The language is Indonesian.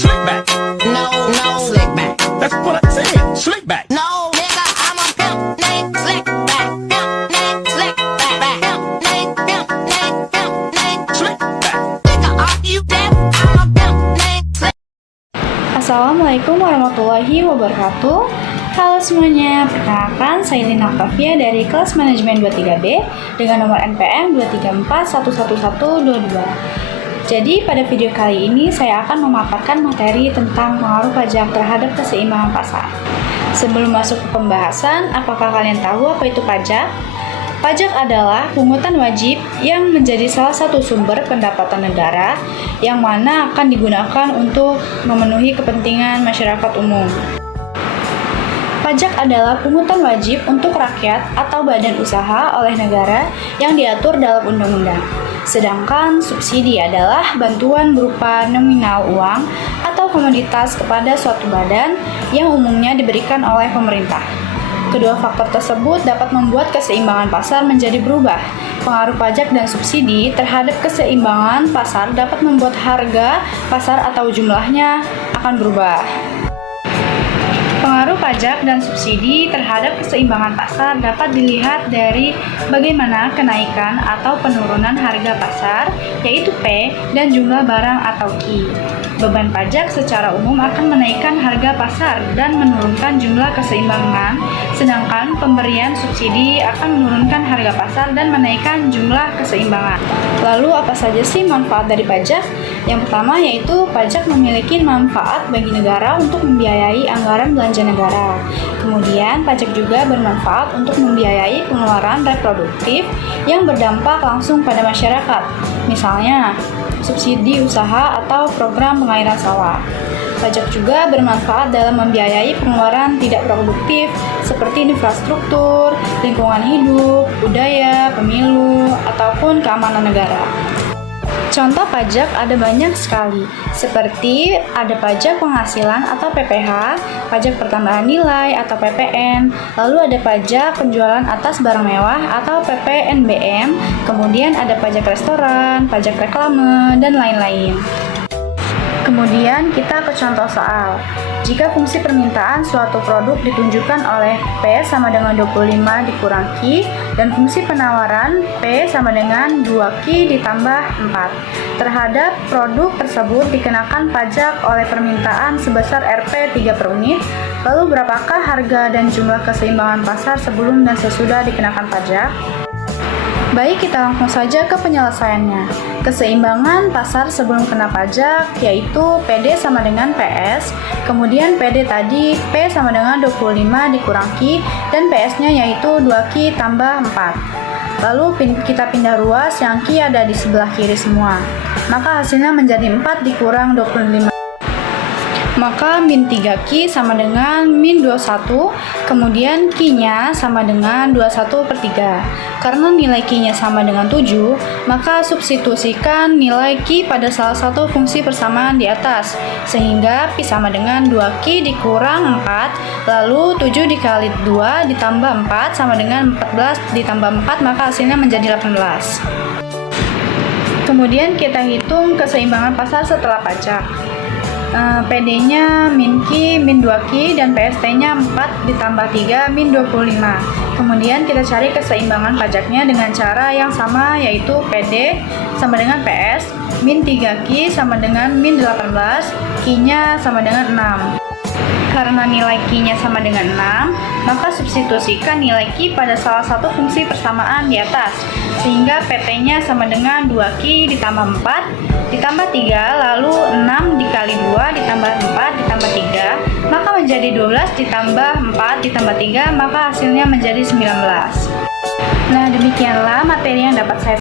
Slick back. No, slick back. That's what I said. Slick back. No, nigga, I'm a pimp named Slick back. Pimp named Slick back. Pimp named Slick back. Nigga, are you deaf? I'm a pimp named Slick. Assalamualaikum warahmatullahi wabarakatuh. Halo semuanya, perkenalkan saya Lina Octavia dari kelas manajemen 23B dengan nomor NPM 234111122. Jadi pada video kali ini saya akan memaparkan materi tentang pengaruh pajak terhadap keseimbangan pasar. Sebelum masuk ke pembahasan, apakah kalian tahu apa itu pajak? Pajak adalah pungutan wajib yang menjadi salah satu sumber pendapatan negara yang mana akan digunakan untuk memenuhi kepentingan masyarakat umum. Pajak adalah pungutan wajib untuk rakyat atau badan usaha oleh negara yang diatur dalam undang-undang. Sedangkan subsidi adalah bantuan berupa nominal uang atau komoditas kepada suatu badan yang umumnya diberikan oleh pemerintah. Kedua faktor tersebut dapat membuat keseimbangan pasar menjadi berubah. Pengaruh pajak dan subsidi terhadap keseimbangan pasar dapat membuat harga pasar atau jumlahnya akan berubah. Pengaruh pajak dan subsidi terhadap keseimbangan pasar dapat dilihat dari bagaimana kenaikan atau penurunan harga pasar, yaitu P, dan jumlah barang atau Q. Beban pajak secara umum akan menaikkan harga pasar dan menurunkan jumlah keseimbangan, sedangkan pemberian subsidi akan menurunkan harga pasar dan menaikkan jumlah keseimbangan. Lalu apa saja sih manfaat dari pajak? Yang pertama yaitu pajak memiliki manfaat bagi negara untuk membiayai anggaran belanja negara. Kemudian pajak juga bermanfaat untuk membiayai pengeluaran reproduktif yang berdampak langsung pada masyarakat. Misalnya, subsidi usaha atau program pengairan sawah. Pajak juga bermanfaat dalam membiayai pengeluaran tidak produktif seperti infrastruktur, lingkungan hidup, budaya, pemilu, ataupun keamanan negara. Contoh pajak ada banyak sekali, seperti ada pajak penghasilan atau PPH, pajak pertambahan nilai atau PPN, lalu ada pajak penjualan atas barang mewah atau PPNBM, kemudian ada pajak restoran, pajak reklame, dan lain-lain. Kemudian kita ke contoh soal. Jika fungsi permintaan suatu produk ditunjukkan oleh P sama dengan 25 dikurang Q dan fungsi penawaran P sama dengan 2Q ditambah 4. Terhadap produk tersebut dikenakan pajak oleh permintaan sebesar Rp 3 per unit. Lalu berapakah harga dan jumlah keseimbangan pasar sebelum dan sesudah dikenakan pajak? Baik, kita langsung saja ke penyelesaiannya. Keseimbangan pasar sebelum kena pajak yaitu PD sama dengan PS, kemudian PD tadi P sama dengan 25 dikurang Q, dan PS-nya yaitu 2Q tambah 4. Lalu kita pindah ruas yang Q ada di sebelah kiri semua. Maka hasilnya menjadi 4 dikurang 25. Maka min 3Q sama dengan min 21, kemudian Q-nya sama dengan 21 per 3. Karena nilai Q-nya sama dengan 7, maka substitusikan nilai Q pada salah satu fungsi persamaan di atas, sehingga Pi sama dengan 2Q dikurang 4, lalu 7 dikali 2 ditambah 4 sama dengan 14 ditambah 4, maka hasilnya menjadi 18. Kemudian kita hitung keseimbangan pasar setelah pajak. PD-nya min Q, min 2Q, dan PST-nya 4 ditambah 3, min 25. Kemudian kita cari keseimbangan pajaknya dengan cara yang sama, yaitu PD sama dengan PS, min 3Q sama dengan min 18, Q-nya sama dengan 6. Karena nilai Q-nya sama dengan 6, maka substitusikan nilai Q pada salah satu fungsi persamaan di atas, sehingga PT-nya sama dengan 2Q ditambah 4, ditambah 3, lalu 6 dikali 2 ditambah 4 ditambah 3, maka menjadi 12 ditambah 4 ditambah 3, maka hasilnya menjadi 19. Nah, demikianlah materi yang dapat saya